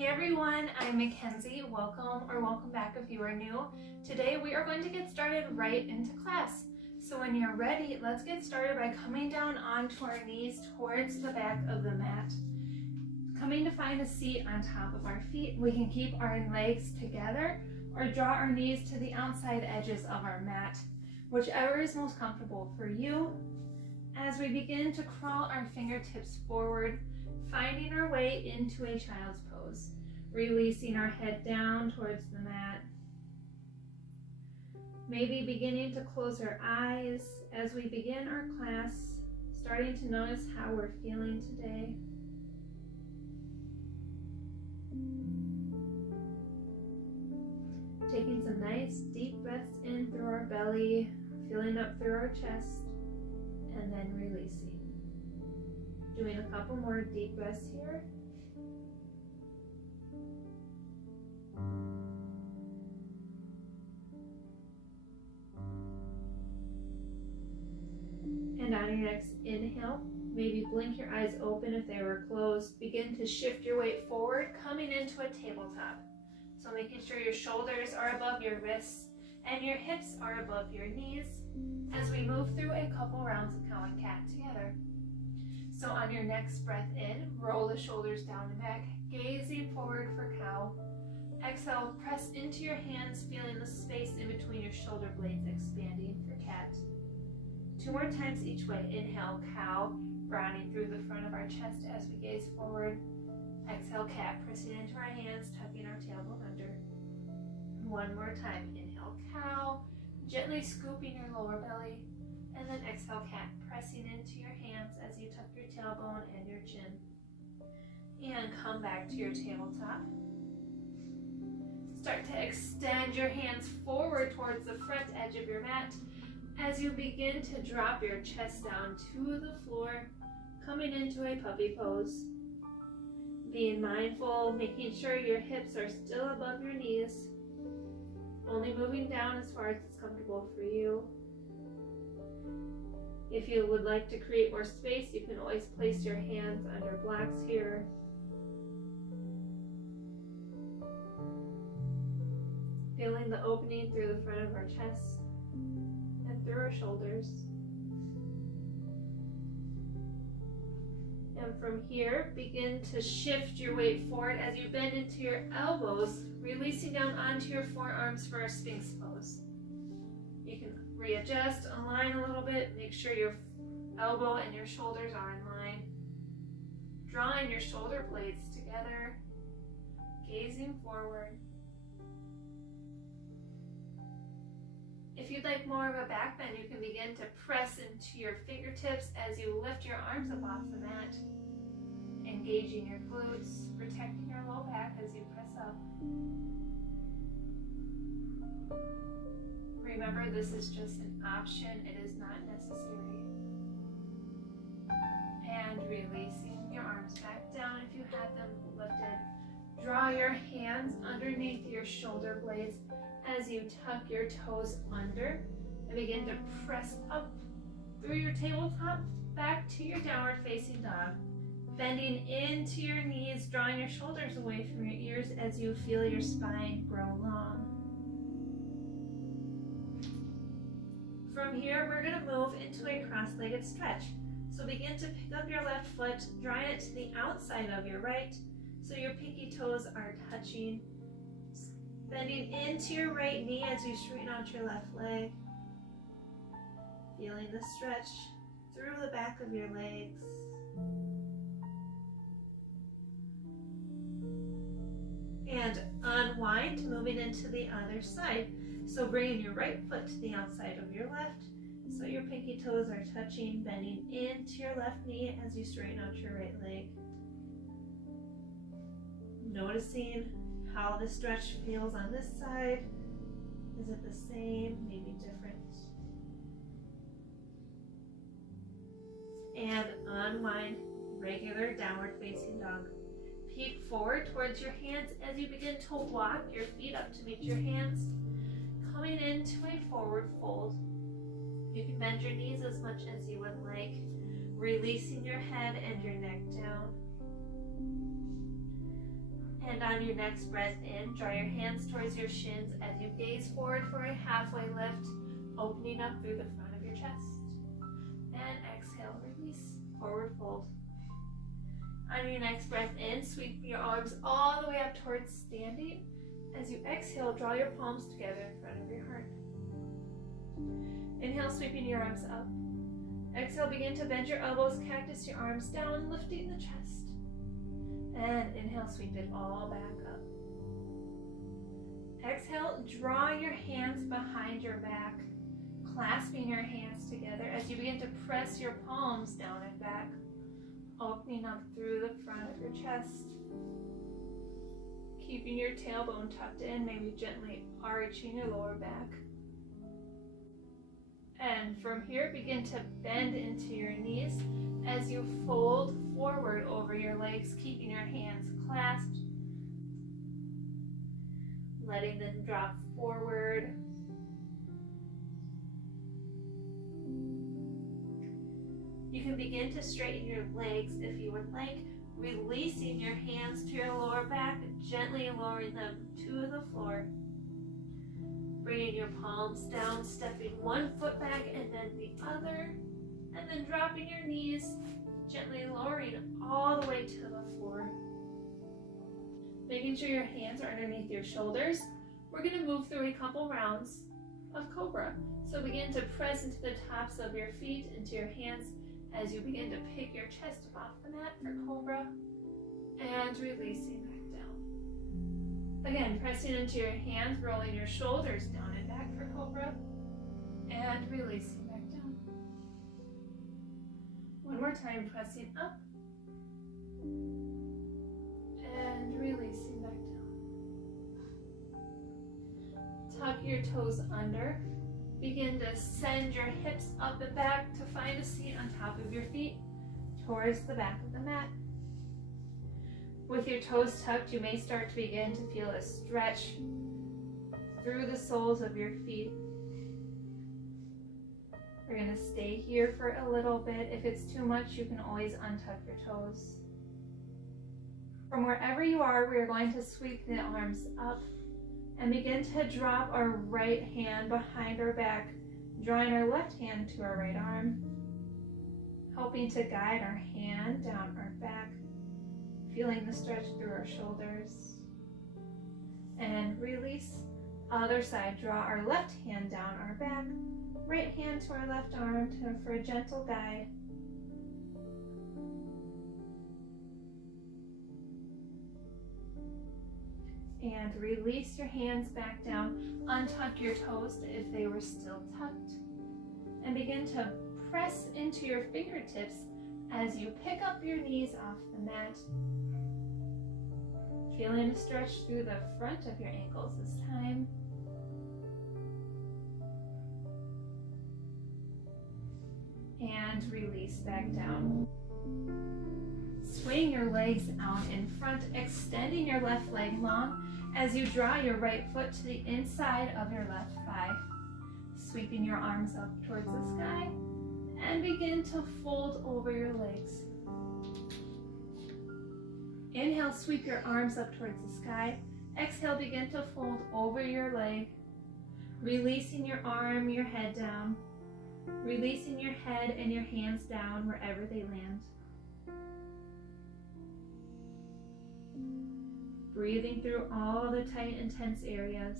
Hey everyone, I'm Makenzie. Welcome back if you are new. Today we are going to get started right into class. So when you're ready, let's get started by coming down onto our knees towards the back of the mat. Coming to find a seat on top of our feet. We can keep our legs together or draw our knees to the outside edges of our mat, whichever is most comfortable for you. As we begin to crawl our fingertips forward, finding our way into a child's pose, releasing our head down towards the mat. Maybe beginning to close our eyes as we begin our class, starting to notice how we're feeling today. Taking some nice deep breaths in through our belly, filling up through our chest, and then releasing. Doing a couple more deep breaths here. And on your next inhale, maybe blink your eyes open if they were closed. Begin to shift your weight forward, coming into a tabletop. So making sure your shoulders are above your wrists and your hips are above your knees as we move through a couple rounds of cow and cat together. So on your next breath in, roll the shoulders down and back, gazing forward for cow. Exhale, press into your hands, feeling the space in between your shoulder blades expanding for cat. 2 more times each way. Inhale, cow, rounding through the front of our chest as we gaze forward. Exhale, cat, pressing into our hands, tucking our tailbone under. 1 more time. Inhale, cow, gently scooping your lower belly. And then exhale, cat, pressing into your hands as you tuck your tailbone and your chin. And come back to your tabletop. Start to extend your hands forward towards the front edge of your mat as you begin to drop your chest down to the floor, coming into a puppy pose. Being mindful, making sure your hips are still above your knees, only moving down as far as it's comfortable for you. If you would like to create more space, you can always place your hands under blocks here. Feeling the opening through the front of our chest and through our shoulders. And from here, begin to shift your weight forward as you bend into your elbows, releasing down onto your forearms for our Sphinx Pose. You can readjust, align a little bit, make sure your elbow and your shoulders are in line. Drawing your shoulder blades together, gazing forward. If you'd like more of a back bend, you can begin to press into your fingertips as you lift your arms up off the mat, engaging your glutes, protecting your low back as you press up. Remember, this is just an option, it is not necessary. And releasing your arms back down if you had them lifted. Draw your hands underneath your shoulder blades as you tuck your toes under and begin to press up through your tabletop back to your downward facing dog. Bending into your knees, drawing your shoulders away from your ears as you feel your spine grow long. From here, we're going to move into a cross-legged stretch. So begin to pick up your left foot, drawing it to the outside of your right, so your pinky toes are touching. Bending into your right knee as you straighten out your left leg. Feeling the stretch through the back of your legs. And unwind, moving into the other side. So bringing your right foot to the outside of your left, so your pinky toes are touching, bending into your left knee as you straighten out your right leg. Noticing how the stretch feels on this side. Is it the same, maybe different? And unwind, regular downward facing dog. Peek forward towards your hands as you begin to walk your feet up to meet your hands. Coming into a forward fold. You can bend your knees as much as you would like, releasing your head and your neck down. And And on your next breath in, draw your hands towards your shins as you gaze forward for a halfway lift, opening up through the front of your chest. And exhale, release, forward fold. On your next breath in, sweep your arms all the way up towards standing. As you exhale, draw your palms together in front of your heart. Inhale, sweeping your arms up. Exhale, begin to bend your elbows, cactus your arms down, lifting the chest. And inhale, sweep it all back up. Exhale, draw your hands behind your back, clasping your hands together as you begin to press your palms down and back, opening up through the front of your chest. Keeping your tailbone tucked in, maybe gently arching your lower back. And from here, begin to bend into your knees as you fold forward over your legs, keeping your hands clasped, letting them drop forward. You can begin to straighten your legs if you would like, releasing your hands to your lower back, gently lowering them to the floor. Bringing your palms down, stepping one foot back and then the other, and then dropping your knees, gently lowering all the way to the floor. Making sure your hands are underneath your shoulders. We're going to move through a couple rounds of Cobra. So begin to press into the tops of your feet, into your hands, as you begin to pick your chest up off the mat for Cobra, and releasing back down. Again, pressing into your hands, rolling your shoulders down and back for Cobra, and releasing back down. One more time, pressing up, and releasing back down. Tuck your toes under. Begin to send your hips up and back to find a seat on top of your feet towards the back of the mat. With your toes tucked, you may start to begin to feel a stretch through the soles of your feet. We're going to stay here for a little bit. If it's too much, you can always untuck your toes. From wherever you are, we are going to sweep the arms up and begin to drop our right hand behind our back, drawing our left hand to our right arm, helping to guide our hand down our back, feeling the stretch through our shoulders. And release. Other side, draw our left hand down our back, right hand to our left arm for a gentle guide. And release your hands back down. Untuck your toes if they were still tucked. And begin to press into your fingertips as you pick up your knees off the mat. Feeling a stretch through the front of your ankles this time. And release back down. Swing your legs out in front, extending your left leg long as you draw your right foot to the inside of your left thigh. Sweeping your arms up towards the sky and begin to fold over your legs. Inhale, sweep your arms up towards the sky. Exhale, begin to fold over your leg, releasing your arm, your head down, releasing your head and your hands down wherever they land. Breathing through all the tight and tense areas.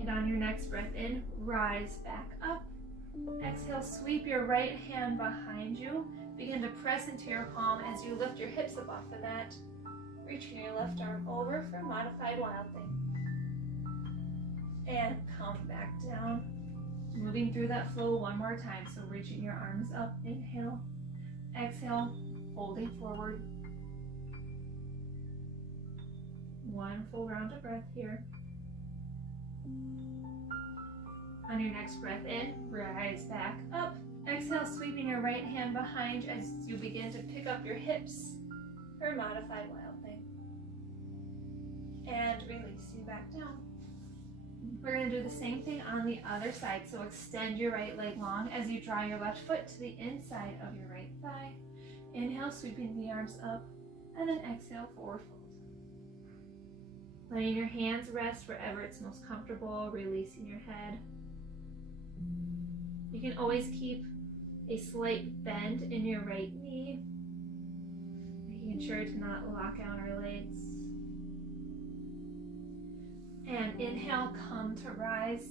And on your next breath in, rise back up. Exhale, sweep your right hand behind you. Begin to press into your palm as you lift your hips up off the mat, reaching your left arm over for modified wild thing. And come back down. Moving through that flow one more time. So reaching your arms up, inhale. Exhale, folding forward. One full round of breath here. On your next breath in, rise back up. Exhale, sweeping your right hand behind as you begin to pick up your hips for modified wild thing. And releasing back down. We're going to do the same thing on the other side. So extend your right leg long as you draw your left foot to the inside of your right thigh. Inhale, sweeping the arms up, and then exhale, forward fold. Letting your hands rest wherever it's most comfortable, releasing your head. You can always keep a slight bend in your right knee, making sure to not lock out our legs. And inhale, come to rise.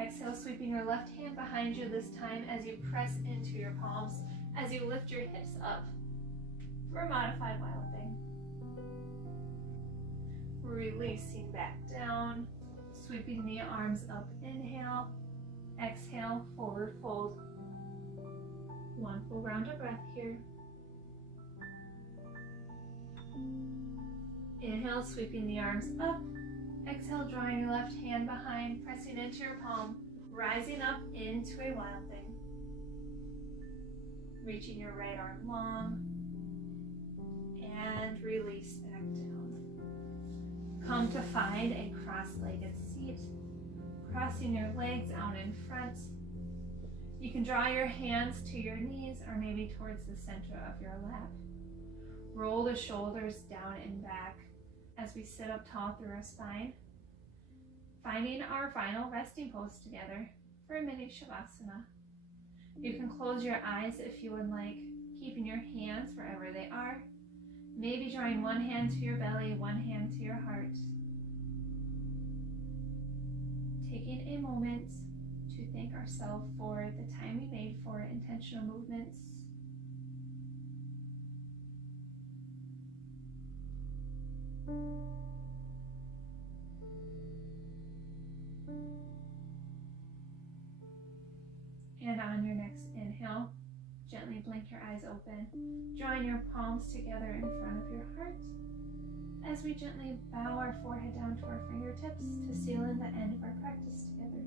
Exhale, sweeping your left hand behind you this time as you press into your palms, as you lift your hips up for a modified wild thing. Releasing back down, sweeping the arms up, inhale, exhale, forward fold. One full round of breath here. Inhale, sweeping the arms up. Exhale, drawing your left hand behind, pressing into your palm, rising up into a wild thing. Reaching your right arm long, and release back down. Come to find a cross-legged seat, crossing your legs out in front. You can draw your hands to your knees or maybe towards the center of your lap. Roll the shoulders down and back as we sit up tall through our spine, finding our final resting pose together for a mini shavasana. You can close your eyes if you would like, keeping your hands wherever they are, maybe drawing one hand to your belly, one hand to your heart. Taking a moment to thank ourselves for the time we made for intentional movements. And on your next inhale, gently blink your eyes open, drawing your palms together in front of your heart as we gently bow our forehead down to our fingertips to seal in the end of our practice together.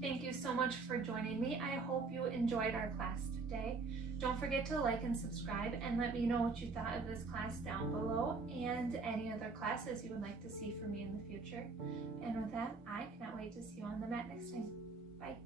Thank you so much for joining me. I hope you enjoyed our class today. Don't forget to like and subscribe and let me know what you thought of this class down below and any other classes you would like to see from me in the future. And with that, I cannot wait to see you on the mat next time. Bye.